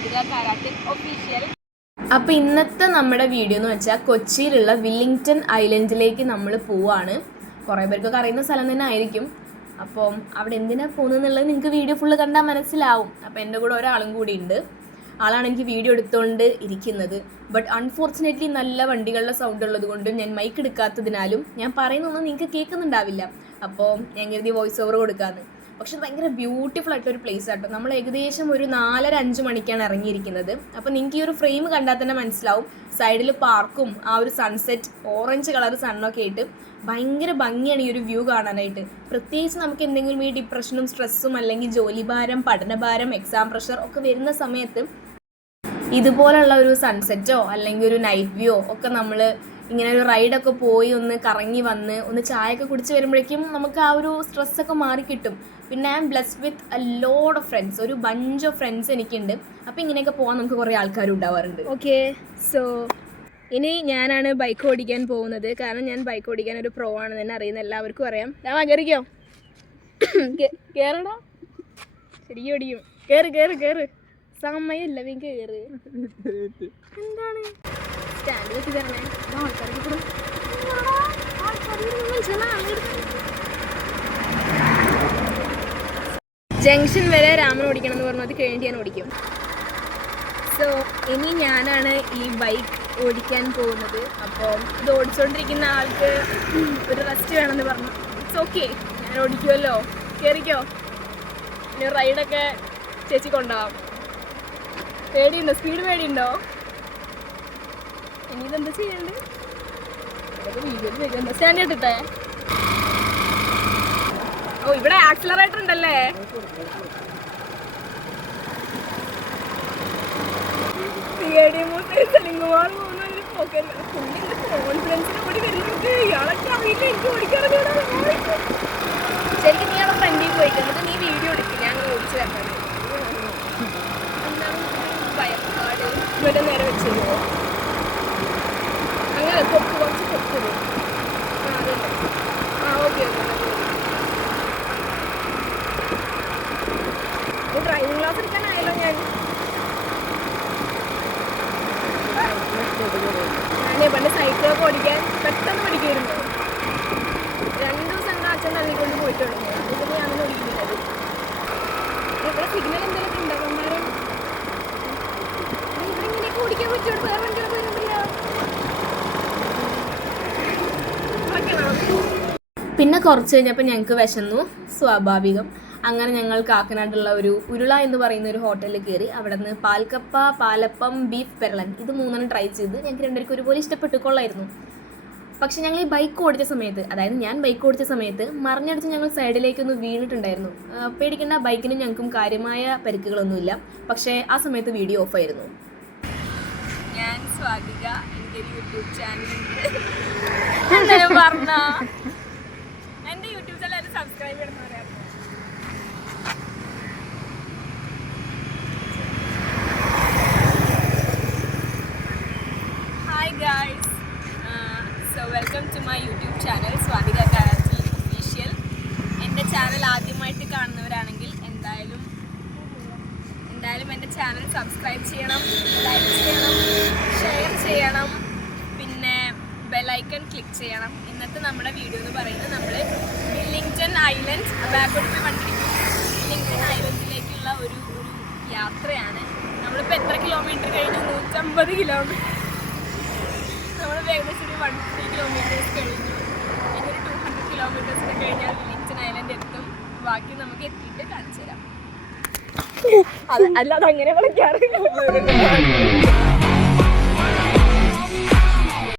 സ്വാതിക കാരാട്ടിൻ ഒഫീഷ്യൽ. അപ്പോൾ ഇന്നത്തെ നമ്മുടെ വീഡിയോ എന്ന് വെച്ചാൽ കൊച്ചിയിലുള്ള വില്ലിംഗ്ടൺ ഐലൻഡിലേക്ക് നമ്മൾ പോവാണ്. കുറേ പേർക്കൊക്കെ അറിയുന്ന സ്ഥലം തന്നെ ആയിരിക്കും. അപ്പം അവിടെ എന്തിനാണ് പോകുന്നതെന്നുള്ളത് നിങ്ങൾക്ക് വീഡിയോ ഫുള്ള് കണ്ടാൽ മനസ്സിലാവും. അപ്പോൾ എൻ്റെ കൂടെ ഒരാളും കൂടി ഉണ്ട്. ആളാണ് എനിക്ക് വീഡിയോ എടുത്തുകൊണ്ട് ഇരിക്കുന്നത്. ബട്ട് അൺഫോർച്ചുനേറ്റ്ലി നല്ല വണ്ടികളുടെ സൗണ്ട് ഉള്ളത് കൊണ്ടും ഞാൻ മൈക്ക് എടുക്കാത്തതിനാലും ഞാൻ പറയുന്നൊന്നും നിങ്ങൾക്ക് കേൾക്കുന്നുണ്ടാവില്ല. അപ്പോൾ ഞാൻ കരുതി വോയിസ് ഓവർ കൊടുക്കാമെന്ന്. പക്ഷെ ഭയങ്കര ബ്യൂട്ടിഫുൾ ആയിട്ടൊരു പ്ലേസ് ആട്ടോ. നമ്മൾ ഏകദേശം ഒരു 4-5 മണിക്കാണ് ഇറങ്ങിയിരിക്കുന്നത്. അപ്പോൾ നിങ്ങൾക്ക് ഈ ഒരു ഫ്രെയിം കണ്ടാൽ തന്നെ മനസ്സിലാവും. സൈഡിൽ പാർക്കും ആ ഒരു സൺസെറ്റ് ഓറഞ്ച് കളർ സണ്ണൊക്കെ ആയിട്ട് ഭയങ്കര ഭംഗിയാണ് ഈ ഒരു വ്യൂ കാണാനായിട്ട്. പ്രത്യേകിച്ച് നമുക്ക് എന്തെങ്കിലും ഈ ഡിപ്രഷനും സ്ട്രെസ്സും അല്ലെങ്കിൽ ജോലിഭാരം, പഠനഭാരം, എക്സാം പ്രഷർ ഒക്കെ വരുന്ന സമയത്ത് ഇതുപോലുള്ള ഒരു സൺസെറ്റോ അല്ലെങ്കിൽ ഒരു നൈറ്റ് വ്യൂ ഒക്കെ നമ്മൾ ഇങ്ങനെ ഒരു റൈഡൊക്കെ പോയി ഒന്ന് കറങ്ങി വന്ന് ഒന്ന് ചായയൊക്കെ കുടിച്ച് വരുമ്പോഴേക്കും നമുക്ക് ആ ഒരു സ്ട്രെസ്സൊക്കെ മാറിക്കിട്ടും. പിന്നെ I am blessed with a lot of friends, ഒരു ബഞ്ച് ഓഫ് ഫ്രണ്ട്സ് എനിക്കുണ്ട്. അപ്പോൾ ഇങ്ങനെയൊക്കെ പോകാൻ നമുക്ക് കുറേ ആൾക്കാരും ഉണ്ടാവാറുണ്ട്. ഓക്കെ, സോ ഇനി ഞാനാണ് ബൈക്ക് ഓടിക്കാൻ പോകുന്നത്. കാരണം ഞാൻ ബൈക്ക് ഓടിക്കാൻ ഒരു പ്രോ ആണെന്ന് തന്നെ അറിയുന്ന എല്ലാവർക്കും അറിയാം. ഞാൻ കയറിക്കോ, കയറടാ, ശരിക്കും ഓടിക്കും. കയറ് കയറ് കയറ്, സമയമല്ല വീ കയറ്. എന്താണ് സ്റ്റാൻഡ് വെച്ച് തരണേ ആൾക്കാർക്ക്. ജംഗ്ഷൻ വരെ രാമൻ ഓടിക്കണം എന്ന് പറഞ്ഞു, അത് കഴിഞ്ഞിട്ട് ഞാൻ ഓടിക്കും. സോ ഇനി ഞാനാണ് ഈ ബൈക്ക് ഓടിക്കാൻ പോകുന്നത്. അപ്പോൾ ഇത് ഓടിച്ചുകൊണ്ടിരിക്കുന്ന ആൾക്ക് ഒരു റെസ്റ്റ് വേണമെന്ന് പറഞ്ഞു. ഇറ്റ്സ് ഓക്കെ, ഞാൻ ഓടിക്കുമല്ലോ, കയറിക്കോ. ഇനി റൈഡൊക്കെ ചേച്ചി കൊണ്ടുപോകാം. പേടിയുണ്ടോ? സ്പീഡ് പേടിയുണ്ടോ? ഇനി ഇതെന്താ ചെയ്യണ്ടേ? ഇതൊക്കെ വീഡിയോയിൽ വരുന്നുണ്ടോ? സ്റ്റാൻഡ് ഇട്ടിട്ടേ. ഓ, ഇവിടെ ആക്സിലറേറ്റർ ഉണ്ടല്ലേ. ശരിക്കും നീ അവിടെ ഫ്രണ്ടിൽ പോയിട്ട് എന്നിട്ട് നീ വീഡിയോ എടുക്കും, ഞാൻ ഓടിച്ചു തരണം. ഭയപ്പാട് ഇവിടെ നേരെ വെച്ചോ. അങ്ങനെ തൊട്ട് കുറച്ച് തൊട്ടു. ആ അതെ, ആ ഓക്കെ ഓക്കെ. ഡ്രൈവിംഗ് ക്ലാസ് എടുക്കാനായല്ലോ ഞാൻ. പണ്ട് സൈക്കിളൊക്കെ ഓടിക്കാൻ പെട്ടെന്ന് പഠിക്കുമായിരുന്നു. 2 ദിവസം എന്താ അച്ഛൻ തള്ളിക്കൊണ്ട് പോയിട്ട് തുടങ്ങി. അതിപ്പോൾ ഞാൻ അങ്ങനെ ഓടിക്കുന്നില്ല. ഇവിടെ സിഗ്നൽ എന്തെങ്കിലും ഉണ്ടോ? അന്നേരം ഇവിടെ ഇങ്ങനെയൊക്കെ ഓടിക്കാൻ പറ്റുമോ? വേറെ വണ്ടികളൊക്കെ വരുന്നില്ല. പിന്നെ കുറച്ച് കഴിഞ്ഞപ്പോൾ ഞങ്ങൾക്ക് വിശന്നു, സ്വാഭാവികം. അങ്ങനെ ഞങ്ങൾ കാക്കനാടുള്ള ഒരു ഉരുള എന്ന് പറയുന്ന ഒരു ഹോട്ടലിൽ കയറി. അവിടെ നിന്ന് പാൽക്കപ്പ, പാലപ്പം, ബീഫ് പെരളൻ ഇത് 3 ട്രൈ ചെയ്ത് ഞങ്ങൾക്ക് 2 ഒരുപോലെ ഇഷ്ടപ്പെട്ടു, കൊള്ളായിരുന്നു. പക്ഷെ ഞങ്ങൾ ഈ ബൈക്ക് ഓടിച്ച സമയത്ത്, അതായത് ഞാൻ ബൈക്ക് ഓടിച്ച സമയത്ത് മറിഞ്ഞടിച്ച് ഞങ്ങൾ സൈഡിലേക്കൊന്ന് വീണിട്ടുണ്ടായിരുന്നു. പേടിക്കേണ്ട, ബൈക്കിനും ഞങ്ങൾക്കും കാര്യമായ പരിക്കുകളൊന്നുമില്ല. പക്ഷേ ആ സമയത്ത് വീഡിയോ ഓഫായിരുന്നു. ഞാൻ സ്വാതിക, എൻ്റെ യൂട്യൂബ് ചാനലുണ്ട്. എന്തായാലും പറഞ്ഞ എൻ്റെ യൂട്യൂബ് ചാനൽ സബ്സ്ക്രൈബ് ചെയ്യണമെന്ന് പറയാം. Hi guys, so welcome to my YouTube channel Swathika കാരാട്ടിൻ ഒഫീഷ്യൽ. എൻ്റെ ചാനൽ ആദ്യമായിട്ട് കാണുന്നവരാണെങ്കിൽ എന്തായാലും എൻ്റെ ചാനൽ സബ്സ്ക്രൈബ് ചെയ്യണം, ലൈക്ക് ചെയ്യണം, ഷെയർ ചെയ്യണം, പിന്നെ ബെല്ലൈക്കൺ ക്ലിക്ക് ചെയ്യണം. ഇന്നത്തെ നമ്മുടെ വീഡിയോ എന്ന് പറയുന്നത് നമ്മൾ വില്ലിംഗ്ടൺ ഐലൻഡ്, ബാക്കോട്ട് പോയി കണ്ടിരിക്കും. വില്ലിംഗ്ടൺ ഐലൻഡിലേക്കുള്ള ഒരു യാത്രയാണ്. നമ്മളിപ്പോൾ എത്ര കിലോമീറ്റർ കഴിഞ്ഞു? 150 കിലോമീറ്റർ. നമ്മൾ ഏകദേശം ഒരു 150 കിലോമീറ്റേഴ്സ് കഴിഞ്ഞു. ഇനി ഒരു 200 കിലോമീറ്റേഴ്സിന് കഴിഞ്ഞാൽ വില്ലിംഗ്ടൺ ഐലൻഡ് എത്തും. ബാക്കി നമുക്ക് എത്തിയിട്ട് കാണിച്ചു തരാം. അല്ലാതെ അങ്ങനെ വിളിക്കാറ്.